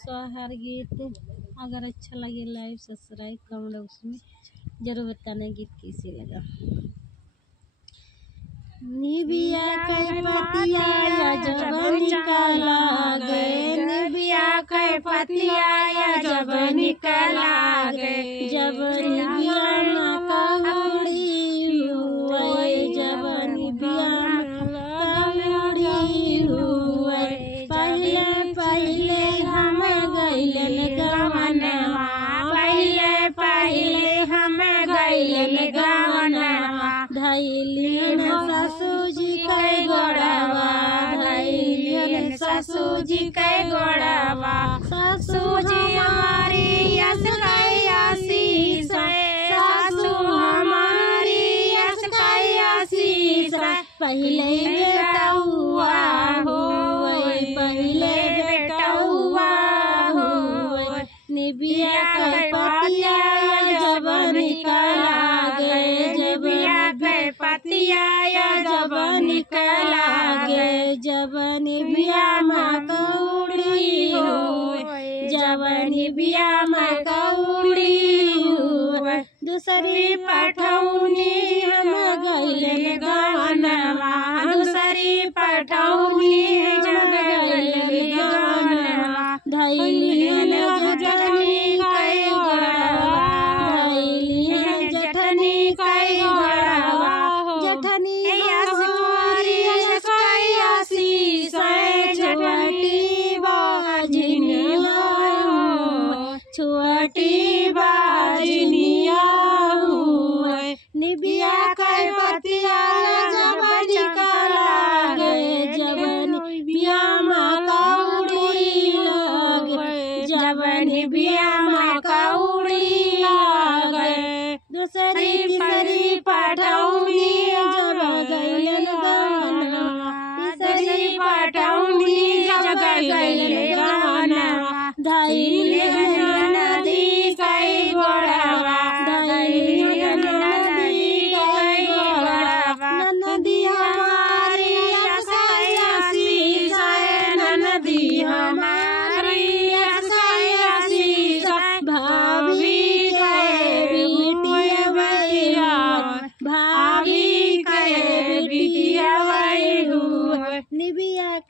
सोहर गीत अगर अच्छा लगे लाइव सब्सक्राइब कमेंट बॉक्स में जरूर बताना गीत कैसे लगा। निबिया के पतिया जब निकला गए, निबिया के पतिया जब निकला गए, जब निबिया कौड़ी हुए, जब निबिया कौड़ी हुए, पहले पहले हम गइलन गवनवा, पहले पहले हम गइलन गवनवा, धैलियन ससुर जी के गोड़वा, धैलियन ससुर जी के गोड़वा, ससुर जी हमारी यस आशीष, सासू हमारी यस आशीष, पहले बेटा हुआ हुए, पहले बेटा हुआ हुए, निबिया के पतिया जब निकला गए, निबिया के पतिया जब निकला गए, जब निबिया में कौड़ी हुए, जब निबिया में कौड़ी हुए, दूसरी पठौनी हम गइलन गवनवा, दूसरी पठौनी हम गइलन गवनवा, धैलियन जठनी के गोड़वा, धैलियन जठनी के गोड़वा, जठनी हमारी यस आशीष, छोटी बाजनिया छोटी बाजनिया हुए, निबिया के पतिया जब निकला गए, जब निबिया में कौड़ी लगे, जब निबिया में कौड़ी लगे, दूसरी तीसरी पठौनी जब गइलन